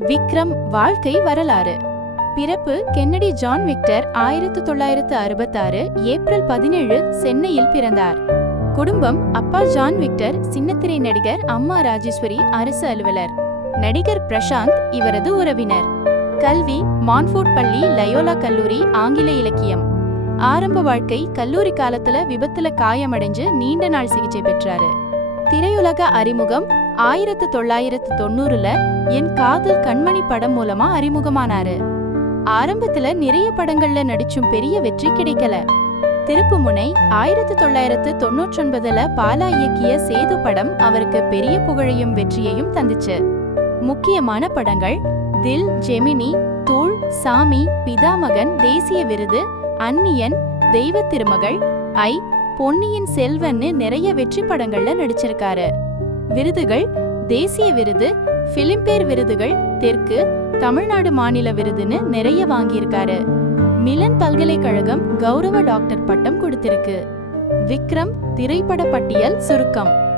விக்ரம் வாழ்க்கை வரலாறு. பிறப்பு கென்னடி ஜான் விக்டர் ஆயிரத்து தொள்ளாயிரத்து அறுபத்தாறு ஏப்ரல் பதினேழு சென்னையில் பிறந்தார். குடும்பம் அப்பா ஜான் விக்டர் சின்னத்திரை நடிகர் அம்மா ராஜேஸ்வரி அரசு அலுவலர். நடிகர் பிரசாந்த் இவரது உறவினர். கல்வி மான்ஃபோர்ட் பள்ளி லயோலா கல்லூரி ஆங்கில இலக்கியம். ஆரம்ப வாழ்க்கை கல்லூரி காலத்துல விபத்துல காயமடைஞ்சு நீண்ட நாள் சிகிச்சை பெற்றாரு. திரையுலக அறிமுகம் ஆயிரத்து தொள்ளாயிரத்து தொண்ணூறுல என் காதல் கண்மணி படம் மூலமா அறிமுகமானாரு. ஆரம்பத்துல நிறைய படங்கள்ல நடிச்சும் பெரிய வெற்றி கிடைக்கல. திருப்புமுனை ஆயிரத்து தொள்ளாயிரத்து தொண்ணூற்றொன்பதுல பாலா இயக்கிய சேது படம் அவருக்கு பெரிய புகழையும் வெற்றியையும் தந்துச்சு. முக்கியமான படங்கள் தில் ஜெமினி தூள் சாமி பிதாமகன் தேசிய விருது அந்நியன் தெய்வ திருமகள் ஐ பொன்னியின் செல்வன்னு நிறைய வெற்றி படங்கள்ல நடிச்சிருக்காரு. விருதுகள் தேசிய விருது பிலிம்பேர் விருதுகள் தெற்கு தமிழ்நாடு மாநில விருதுன்னு நிறைய வாங்கியிருக்காரு. மிலன் பல்கலைக்கழகம் கௌரவ டாக்டர் பட்டம் கொடுத்திருக்கு. விக்ரம் திரைப்பட பட்டியல் சுருக்கம்.